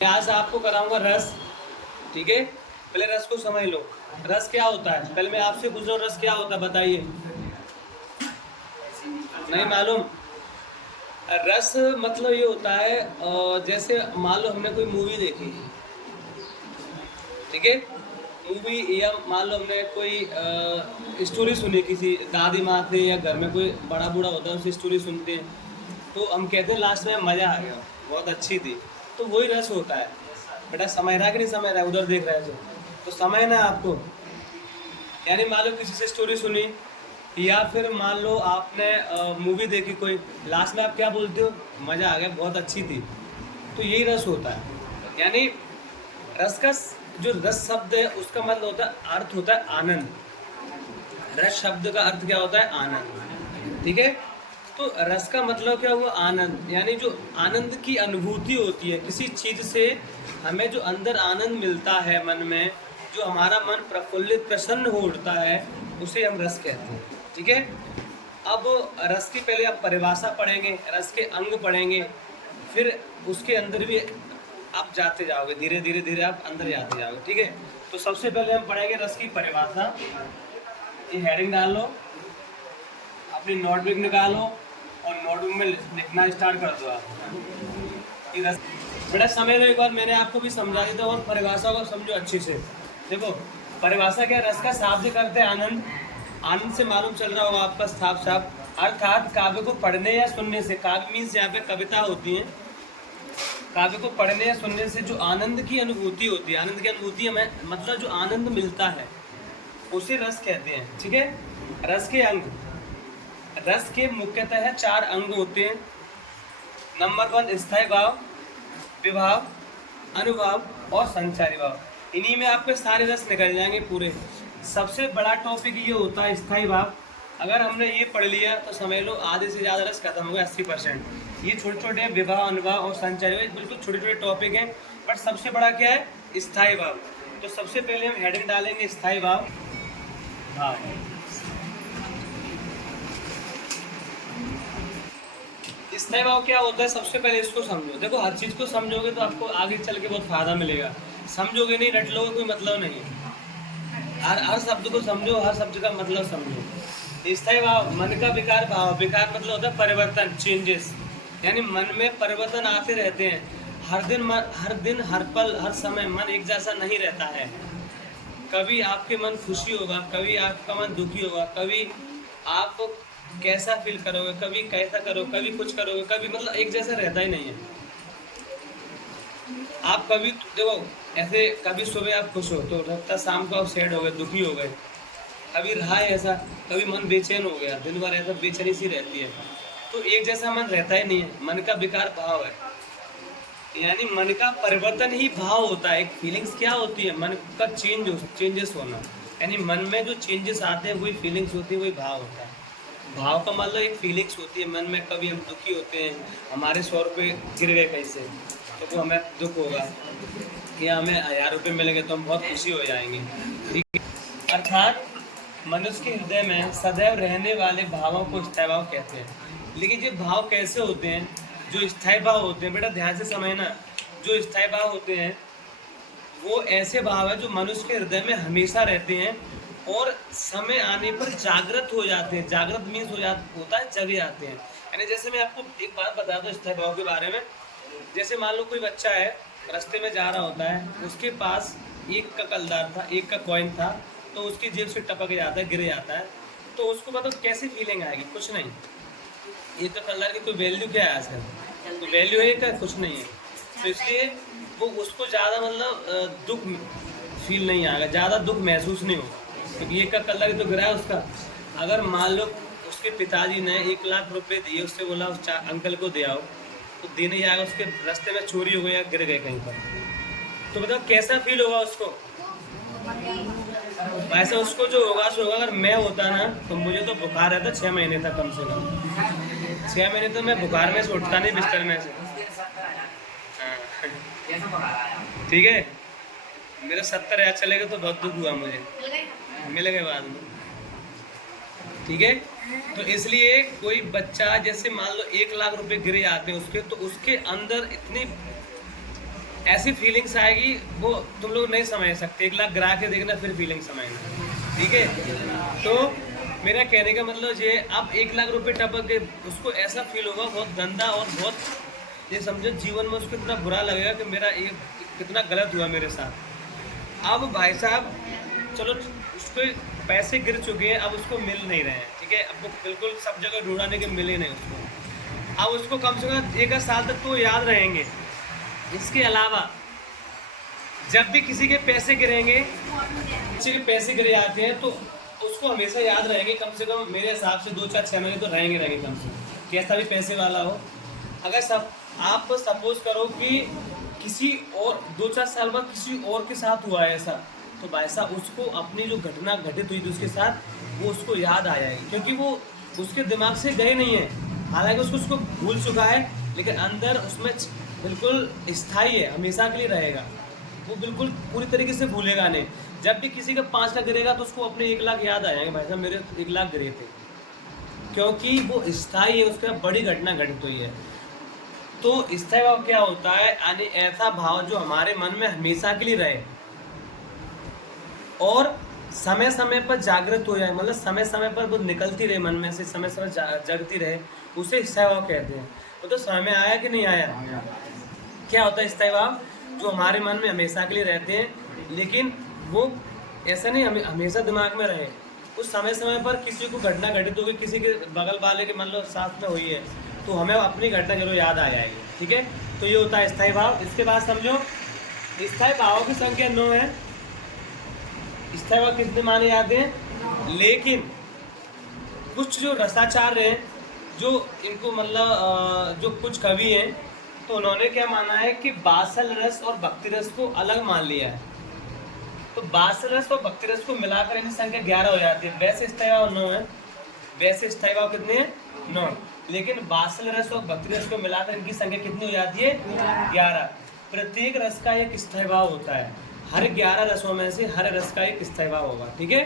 आज आपको कराऊंगा रस। ठीक है, पहले रस को समझ लो। रस क्या होता है, पहले मैं आपसे पूछ रहा हूँ, रस क्या होता है बताइए। नहीं मालूम। रस मतलब ये होता है जैसे मान लो हमने कोई मूवी देखी, ठीक है, मूवी, या मान लो हमने कोई स्टोरी सुनी किसी दादी माँ से, या घर में कोई बड़ा बूढ़ा होता है उससे स्टोरी सुनते हैं, तो हम कहते हैं लास्ट में मज़ा आ गया, बहुत अच्छी थी। तो वही रस होता है। बेटा समझ रहा है कि नहीं समझ रहा है, उधर देख रहा है तो समझ ना आपको। यानी मान लो किसी से स्टोरी सुनी, या फिर मान लो आपने मूवी देखी कोई, लास्ट में आप क्या बोलते हो, मज़ा आ गया, बहुत अच्छी थी। तो यही रस होता है। यानी रस का जो रस शब्द है उसका मतलब होता है, अर्थ होता है आनंद। रस शब्द का अर्थ क्या होता है, आनंद। ठीक है, तो रस का मतलब क्या हुआ, आनंद। यानी जो आनंद की अनुभूति होती है किसी चीज़ से, हमें जो अंदर आनंद मिलता है मन में, जो हमारा मन प्रफुल्लित प्रसन्न हो उठता है, उसे हम रस कहते हैं। ठीक है, अब रस की पहले आप परिभाषा पढ़ेंगे, रस के अंग पढ़ेंगे, फिर उसके अंदर भी आप जाते जाओगे, धीरे धीरे धीरे आप अंदर जाते जाओगे। ठीक है, तो सबसे पहले हम पढ़ेंगे रस की परिभाषा। ये हेडिंग डाल लो, अपनी नोटबुक निकालो और नोटबुक में लिखना स्टार्ट कर दो आप। ये रस बेटा समय लो, एक बार मैंने आपको भी समझा दिया था, और परिभाषा को समझो अच्छे से। देखो परिभाषा क्या, रस का साफ करते हैं आनंद। आनंद से मालूम चल रहा होगा आपका साफ साफ, अर्थात काव्य को पढ़ने या सुनने से, काव्य मीन्स यहाँ पे कविता होती है, काव्य को पढ़ने या सुनने से जो आनंद की अनुभूति होती है, आनंद की अनुभूति हमें मतलब जो आनंद मिलता है उसे रस कहते हैं। ठीक है, रस के अंग, रस के मुख्यतः 4 अंग होते हैं। नंबर 1 स्थायी भाव, विभाव, अनुभाव और संचारी भाव। इन्हीं में आपके सारे रस निकल जाएंगे पूरे। सबसे बड़ा टॉपिक ये होता है स्थायी भाव। अगर हमने ये पढ़ लिया तो समझ लो आधे से ज़्यादा रस खत्म हो गया, 80%। ये छोटे छोटे हैं, विभाव, अनुभाव और संचारी भाव, बिल्कुल छोटे छोटे टॉपिक हैं, बट सबसे बड़ा क्या है, स्थायी भाव। तो सबसे पहले हम हेडिंग डालेंगे स्थायी भाव। हाँ, स्थायी भाव क्या होता है, सबसे पहले इसको समझो। देखो हर चीज़ को समझोगे तो आपको आगे चल के बहुत फायदा मिलेगा, समझोगे नहीं, रट लोगे, कोई मतलब नहीं है। हर शब्द को समझो, हर शब्द का मतलब समझो। स्थायी भाव, मन का विकार भाव, विकार मतलब होता है परिवर्तन, चेंजेस। यानी मन में परिवर्तन आते रहते हैं। हर दिन हर पल हर समय मन एक जैसा नहीं रहता है। कभी आपके मन खुशी होगा, कभी आपका मन दुखी होगा, कभी आप कैसा फील करोगे, कभी कैसा करो, कभी कुछ करोगे, कभी मतलब एक जैसा रहता ही नहीं है। आप कभी देखो ऐसे, कभी सुबह आप खुश हो तो लगता शाम को आप सैड हो गए, दुखी हो गए। कभी रहा है ऐसा, कभी मन बेचैन हो गया, दिन भर ऐसा बेचैनी सी रहती है। तो एक जैसा मन रहता ही नहीं है, मन का विकार भाव है। यानी मन का परिवर्तन ही भाव होता है। एक फीलिंग्स क्या होती है, मन का चेंजेस होना। यानी मन में जो चेंजेस आते हैं वही फीलिंग्स होती है, वही भाव होता है। भाव का मतलब एक फीलिंग्स होती है मन में। कभी हम दुखी होते हैं, हमारे 100 रुपये गिर गए कहीं से, तो वो हमें दुख होगा, या हमें 1000 रुपये मिलेंगे तो हम बहुत खुशी हो जाएंगे। ठीक है, अर्थात मनुष्य के हृदय में सदैव रहने वाले भावों को स्थायी भाव कहते हैं। लेकिन ये भाव कैसे होते हैं, जो स्थायी भाव होते हैं, बेटा ध्यान से समझना, जो स्थायी भाव होते हैं वो ऐसे भाव है जो मनुष्य के हृदय में हमेशा रहते हैं और समय आने पर जागृत हो जाते हैं। जागृत मीन्स होता है जग जाते हैं। यानी जैसे मैं आपको एक बात बता दूं स्थायी भाव के बारे में। जैसे मान लो कोई बच्चा है, रास्ते में जा रहा होता है, उसके पास 1 का कलदार था, 1 का कॉइन था, तो उसकी जेब से टपक जाता है, गिर जाता है, तो उसको मतलब कैसी फीलिंग आएगी, कुछ नहीं। 1 का कलदार की कोई वैल्यू क्या है आजकल, तो वैल्यू है क्या, कुछ नहीं है। तो इसलिए वो उसको ज़्यादा मतलब दुख फील नहीं आएगा, ज़्यादा दुख महसूस नहीं होगा, क्योंकि 1 का कलर तो गिरा है उसका। अगर मान लो उसके पिताजी ने 1 लाख रुपए दिए, उससे बोला उस अंकल को दे आओ, तो दे नहीं आएगा, उसके रास्ते में चोरी हो गई या गिर गए कहीं पर, तो बताओ कैसा फील होगा उसको। वैसे उसको जो होगा सो होगा। अगर मैं होता ना तो मुझे तो बुखार रहता 6 महीने तक, कम से कम 6 महीने तो मैं बुखार में से उठता नहीं बिस्तर में से। ठीक है, मेरा 70 हज़ार चलेगा तो बहुत दुख हुआ मुझे, मिलेंगे बाद में। ठीक है, तो इसलिए कोई बच्चा जैसे मान लो 1 लाख रुपए गिरे आते हैं उसके, तो उसके अंदर इतनी ऐसी फीलिंग्स आएगी वो तुम लोग नहीं समझ सकते। 1 लाख गिरा के देखना फिर फीलिंग समझना, ठीक है। तो मेरा कहने का मतलब ये, अब 1 लाख रुपए टपक के उसको ऐसा फील होगा बहुत गंदा और बहुत, ये समझो जीवन में उसको इतना बुरा लगेगा कि मेरा ये कितना गलत हुआ मेरे साथ। अब भाई साहब चलो उसके पैसे गिर चुके हैं, अब उसको मिल नहीं रहे हैं, ठीक है। अब वो बिल्कुल सब जगह ढूंढाने के मिले नहीं उसको। अब उसको कम से कम 1 साल तक तो याद रहेंगे। इसके अलावा जब भी किसी के पैसे गिरेंगे, किसी के पैसे गिरे जाते हैं, तो उसको हमेशा याद रहेंगे, कम से कम मेरे हिसाब से 2 4 6 महीने तो रहेंगे कम से कम, कैसा भी पैसे वाला हो। अगर सब आप सपोज करो कि किसी और 2 4 साल बाद किसी और के साथ हुआ है ऐसा, तो भाई साहब उसको अपनी जो घटना घटित हुई थी उसके साथ, वो उसको याद आ जाएगी, क्योंकि वो उसके दिमाग से गए नहीं है। हालांकि उसको भूल चुका है, लेकिन अंदर उसमें बिल्कुल स्थायी है, हमेशा के लिए रहेगा। वो बिल्कुल पूरी तरीके से भूलेगा नहीं। जब भी किसी का 5 लाख गिरेगा तो उसको अपने 1 लाख याद आ जाएंगे, भाई साहब मेरे 1 लाख गिरे थे, क्योंकि वो स्थायी है, उसका बड़ी घटना घटित हुई है। तो स्थायी भाव क्या होता है, यानी ऐसा भाव जो हमारे मन में हमेशा के लिए रहे और समय समय पर जागृत हो जाए, मतलब समय समय पर वो निकलती रहे मन में से, समय समय जगती रहे, उसे स्थायी भाव कहते हैं। तो समय में आया कि नहीं आया? क्या होता है स्थायी भाव? जो हमारे मन में हमेशा के लिए रहते हैं, लेकिन वो ऐसा नहीं हमेशा दिमाग में रहे। उस समय समय पर किसी को घटना घटित होगी, किसी के बगल वाले के मतलब साथ में हुई है, तो हमें अपनी घटना जरूर याद आ जाएगी, ठीक है। तो ये होता है स्थायी भाव। इसके बाद समझो स्थायी भावों की संख्या 9 है। स्थायी भाव कितने माने जाते हैं? लेकिन कुछ जो रसाचार्य हैं, जो इनको मतलब जो कुछ कवि हैं, तो उन्होंने क्या माना है कि बासल रस और भक्ति रस को अलग मान लिया है। तो बासल रस और भक्ति रस को मिलाकर इनकी संख्या 11 हो जाती है। वैसे स्थायी भाव 9 है, वैसे स्थायी भाव कितने हैं? 9। लेकिन बासल रस और भक्ति रस को मिलाकर इनकी संख्या कितनी हो जाती है? 11। प्रत्येक रस का एक स्थायी भाव होता है। हर 11 रसों में से हर रस का एक स्थायी भाव होगा, ठीक है।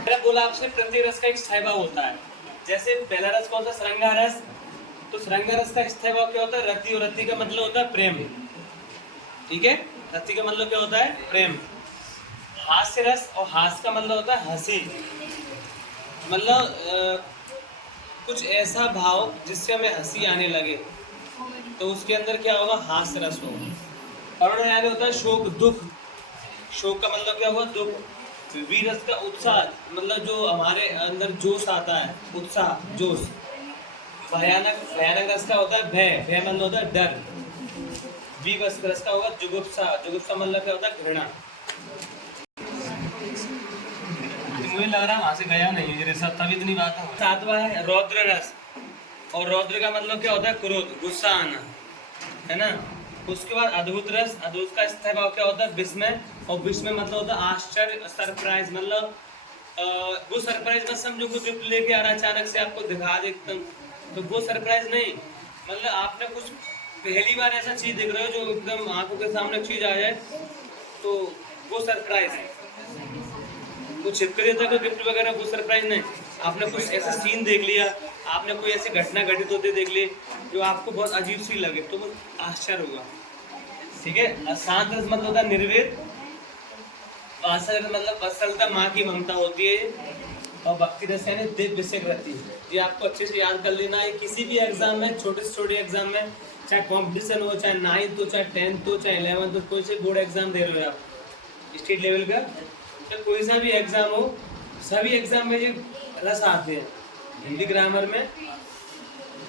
मैंने बोला आपसे प्रत्येक रस का एक स्थायी भाव होता है। जैसे पहला रस कौन सा? श्रृंगार रस। तो श्रृंगार रस का स्थायी भाव क्या होता है? रति। और रति का मतलब होता है प्रेम, ठीक है। रति का मतलब क्या होता है? प्रेम। हास्य रस, और हास्य का मतलब होता है हंसी, मतलब कुछ ऐसा भाव जिससे हमें हंसी आने लगे, तो उसके अंदर क्या होगा? हास्य रस होगा। करुण यानी होता है शोक, दुख। शोक का मतलब क्या हुआ? दुख। वीरस का उत्साह, मतलब जो हमारे अंदर जोश आता है, उत्साह, जोश। भयानक, भयानक रस का होता है भय। भय मतलब होता है डर। विवश रस का होगा जुगुप्सा। जुगुप्सा मतलब क्या होता है? घृणा। मुझे लग रहा है वहां से गया नहीं मेरे साथ, तभी इतनी बात है। 7वां है रौद्र रस। और रौद्र का मतलब क्या होता है? क्रोध, गुस्सा आना, है ना। उसके बाद अद्भुत रस। अद्भुत का स्थायी भाव क्या होता है? विस्मय। और विस्मय मतलब होता है आश्चर्य, सरप्राइज। मतलब वो सरप्राइज मत समझो कुछ गिफ्ट लेके आ रहा अचानक से आपको दिखा दे एकदम, तो वो सरप्राइज नहीं। मतलब आपने कुछ पहली बार ऐसा चीज देख रहे हो जो एकदम आंखों के सामने चीज आ जाए, तो वो सरप्राइज है। कुछ चिपक देता कोई गिफ्ट वगैरह, वो सरप्राइज नहीं। आपने कुछ ऐसा सीन देख लिया, आपने कोई ऐसी घटना घटित होते देख ली जो आपको बहुत अजीब सी लगे, तो वो आश्चर्य होगा, ठीक है। शांत रस मतलब होता है निर्वेद। वात्सल्य मतलब वत्सलता, माँ की ममता होती है। और भक्ति रस यानी दिव्य से गति। ये आपको अच्छे से याद कर लेना है। किसी भी एग्जाम में, छोटे से छोटे एग्जाम में, चाहे कॉम्पिटिशन हो, चाहे 9th हो, चाहे 10th हो, चाहे 11th हो, कोई से बोर्ड एग्जाम दे रहे हो आप स्टेट लेवल का, चाहे कोई सा भी एग्जाम हो, सभी एग्जाम में ये रस आते हैं। हिंदी ग्रामर में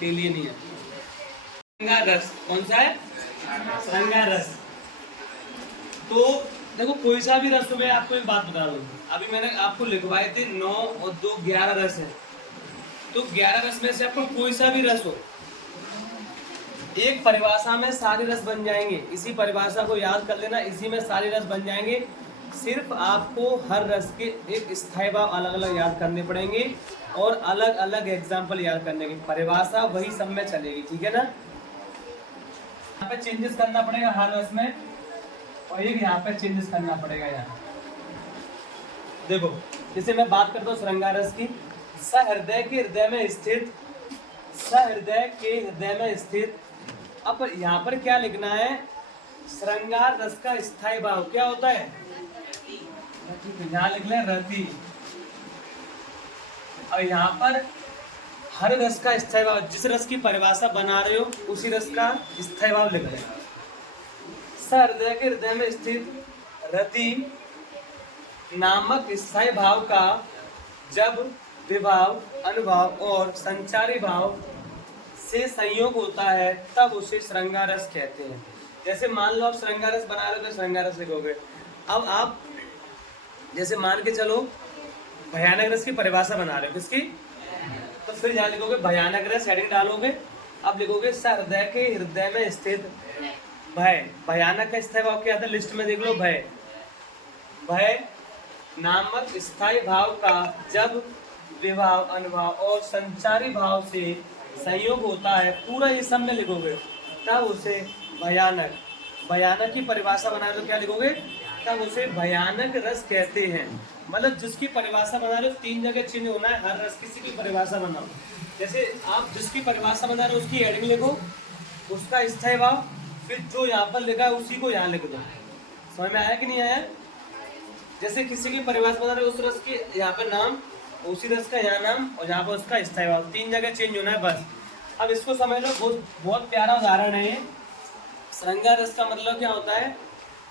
के लिए नहीं है। श्रृंगार रस कौन सा है? श्रृंगार रस। तो देखो कोई सा भी रस हो, मैं आपको एक बात बता रहा हूँ। अभी मैंने आपको लिखवाए थे 9 और 2 11 रस है। तो 11 रस में से आपको कोई सा भी रस हो, एक परिभाषा में सारे रस बन जाएंगे। इसी परिभाषा को याद कर लेना, इसी में सारे रस बन जाएंगे। सिर्फ आपको हर रस के एक स्थायी भाव अलग अलग याद करने पड़ेंगे और अलग अलग एग्जाम्पल याद करने की। परिभाषा वही सब में चलेगी, ठीक है ना। यहाँ पे चेंजेस करना पड़ेगा हर रस में, और एक यहाँ पे चेंजेस करना पड़ेगा। यहाँ देखो, जैसे मैं बात करता हूँ श्रृंगार रस की। सहृदय के हृदय में स्थित, सहृदय के हृदय में स्थित। अब यहाँ पर क्या लिखना है? श्रृंगार रस का स्थायी भाव क्या होता है? यहाँ लिख लें रति। और यहाँ पर हर रस का स्थायी भाव, जिस रस की परिभाषा बना रहे हो उसी रस का स्थायी भाव लिख लें। सहृदय के हृदय में स्थित रति नामक स्थायी भाव का जब विभाव, अनुभाव और संचारी भाव से संयोग होता है तब उसे श्रृंगार रस कहते हैं। जैसे मान लो आप श्रृंगार रस बना रहे हो तो श्रृंगार रस लिखोगे। अब आप जैसे मान के चलो भयानक रस की परिभाषा बना रहे हो, किसकी? तो फिर यहाँ लिखोगे भयानक रस, हेडिंग डालोगे। अब लिखोगे सहृदय के हृदय में स्थित भय। भयानक का स्थायी भाव क्या था? लिस्ट में देख लो, भय। भय नामक स्थायी भाव का जब विभाव, अनुभाव और संचारी भाव से संयोग होता है, पूरा ये सब में लिखोगे, तब उसे भयानक, भयानक की परिभाषा बना लो, क्या लिखोगे? तब उसे भयानक रस कहते हैं। मतलब जिसकी परिभाषा बना रहे हो 3 जगह चिन्ह होना है, हर रस किसी की परिभाषा बनाओ। जैसे आप जिसकी परिभाषा बना रहे हो उसकी हेडिंग लिखो, उसका स्थायी भाव, फिर जो यहाँ पर लिखा है उसी को यहाँ लिख दो। समझ में आया कि नहीं आया? जैसे किसी की परिभाषा बना रहे हो उस रस के यहाँ पर नाम, उसी रस का यहाँ नाम और यहाँ पर उसका स्थायी भाव, 3 जगह चेंज होना है बस। अब इसको समझ लो, बहुत प्यारा उदाहरण है। श्रृंगार रस का मतलब क्या होता है?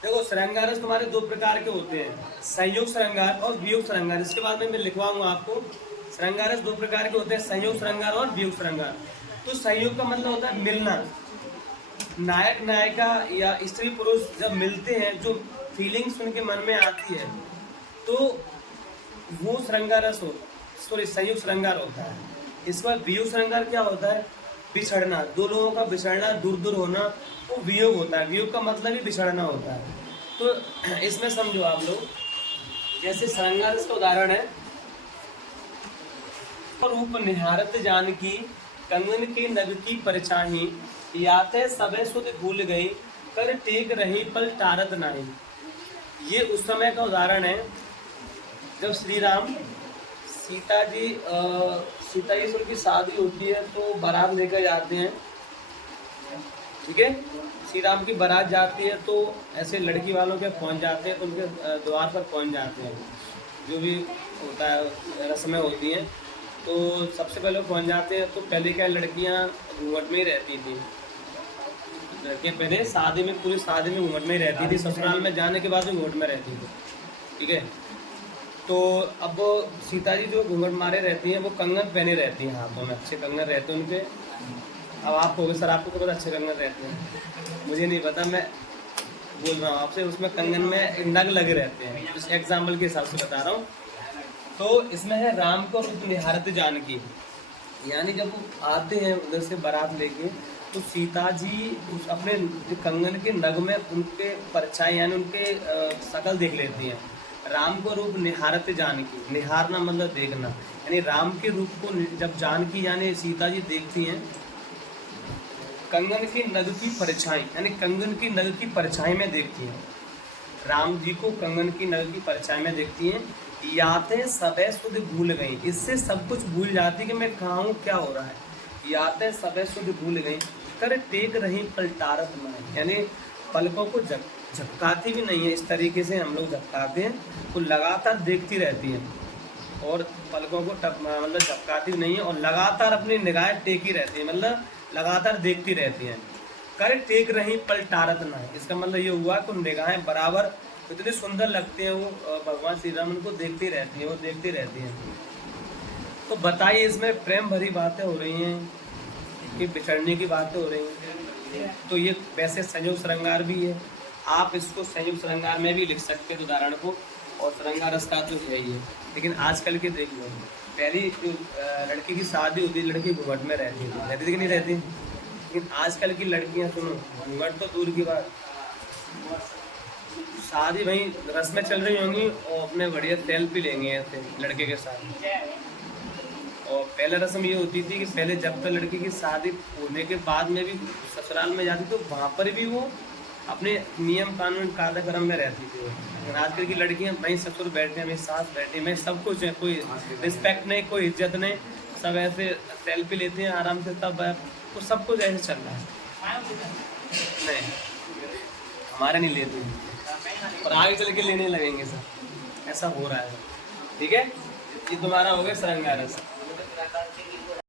देखो श्रृंगार रस तुम्हारे 2 प्रकार के होते हैं, संयोग श्रृंगार और वियोग श्रृंगार। इसके बाद में मैं लिखवाऊंगा आपको। श्रृंगार रस 2 प्रकार के होते हैं, संयोग श्रृंगार और वियोग श्रृंगार। तो संयोग का मतलब होता है मिलना, नायक नायिका या स्त्री पुरुष जब मिलते हैं, जो फीलिंग्स उनके मन में आती है, तो वो श्रृंगार रस हो, सॉरी संयोग श्रृंगार होता है। इस बार वियोग श्रृंगार क्या होता है? बिछड़ना, 2 लोगों का बिछड़ना, दूर दूर होना, वो वियोग होता है। वियोग का मतलब ही बिछड़ना होता है। तो इसमें समझो आप लोग, जैसे श्रृंगार रस का उदाहरण है, रूप निहारत जानकी कंगन के नग की परछाई, याते सबे सुध भूल गई कर टेक रही पल टारत नहीं। ये उस समय का उदाहरण है जब श्री राम सीता जी से उनकी शादी होती है, तो बारात लेकर जाते हैं, ठीक है। श्री राम की बारात जाती है तो ऐसे लड़की वालों के पहुंच जाते हैं, तो उनके द्वार पर पहुंच जाते हैं, जो भी होता है रस्में होती हैं। तो सबसे पहले पहुंच जाते हैं, तो पहले क्या लड़कियां घूंघट में ही रहती थी। लड़कियां पहले शादी में, पूरी शादी में घूंघट में ही रहती थी, ससुराल में जाने के बाद भी घूंघट में रहती थी, ठीक है। तो अब सीता जी जो घूंघट मारे रहती हैं, वो कंगन पहने रहती हैं हाथों में, अच्छे कंगन रहते हैं उनके। अब आप कहोगे सर आपको तो बहुत अच्छे कंगन रहते हैं, मुझे नहीं पता, मैं बोल रहा हूँ आपसे, उसमें कंगन में नग लगे रहते हैं, इस एग्जाम्पल के हिसाब से बता रहा हूँ। तो इसमें है राम को रूप निहारत जानकी, यानी जब वो आते हैं उधर से बारात लेके, तो सीता जी उस अपने कंगन के नग में उनके परछाई यानी उनके शकल देख लेती हैं। राम को रूप निहारत जानकी, निहारना मतलब देखना, यानी राम के रूप को जब जानकी यानी सीता जी देखती हैं, कंगन की नग की परछाई यानी कंगन की नग की परछाई में देखती हैं, राम जी को कंगन की नग की परछाई में देखती हैं। याते सबे सुध भूल गई, इससे सब कुछ भूल जाती कि मैं कहाँ हूँ, क्या हो रहा है। याते सबे सुध भूल गई कर टेक रही पलटारत नहीं, यानी पलकों को झपकाती भी नहीं है, इस तरीके से हम लोग झपकाते हैं, तो लगातार देखती रहती हैं और पलकों को मतलब झपकाती भी नहीं है, और लगातार अपनी निगाहें टेकी रहती है, मतलब लगातार देखती रहती हैं। कर टेक रही पलटारत नहीं, इसका मतलब ये हुआ कि निगाहें बराबर इतनी सुंदर लगती हैं, वो भगवान श्री राम उनको देखती रहती हैं, वो देखती रहती हैं। तो बताइए इसमें प्रेम भरी बातें हो रही हैं कि बिछड़ने की बातें हो रही हैं। तो ये वैसे संयोग श्रृंगार भी है, आप इसको संयोग श्रृंगार में भी लिख सकते हैं उदाहरण को, और श्रृंगार रस का तो है ही है। लेकिन आजकल के देख लो, पहली जो लड़की की शादी होती, लड़की घूंघट में रहती थी कि नहीं रहती, लेकिन आजकल की लड़कियां सुनो, घूंघट तो दूर की बात, शादी भाई रस्में चल रही होंगी और अपने बढ़िया सेल्फी लेंगे ऐसे लड़के के साथ। और पहले रस्म ये होती थी कि पहले जब तक लड़की की शादी होने के बाद में भी ससुराल में जाती, तो वहाँ पर भी वो अपने नियम कानून कायदे कर्म में रहती थी वो। लेकिन आजकल की लड़कियां वहीं ससुर बैठे हैं, मेरी सास बैठी है, मैं सब कुछ है, कोई रिस्पेक्ट नहीं, कोई इज्जत नहीं, सब ऐसे सेल्फी लेते हैं आराम से, तब तो सब कुछ ऐसे चल रहा है। नहीं, हमारे नहीं लेते हैं। और आगे चल के लेने लगेंगे सर, ऐसा हो रहा है। ठीक है, ये तुम्हारा हो गया सरंगा रस।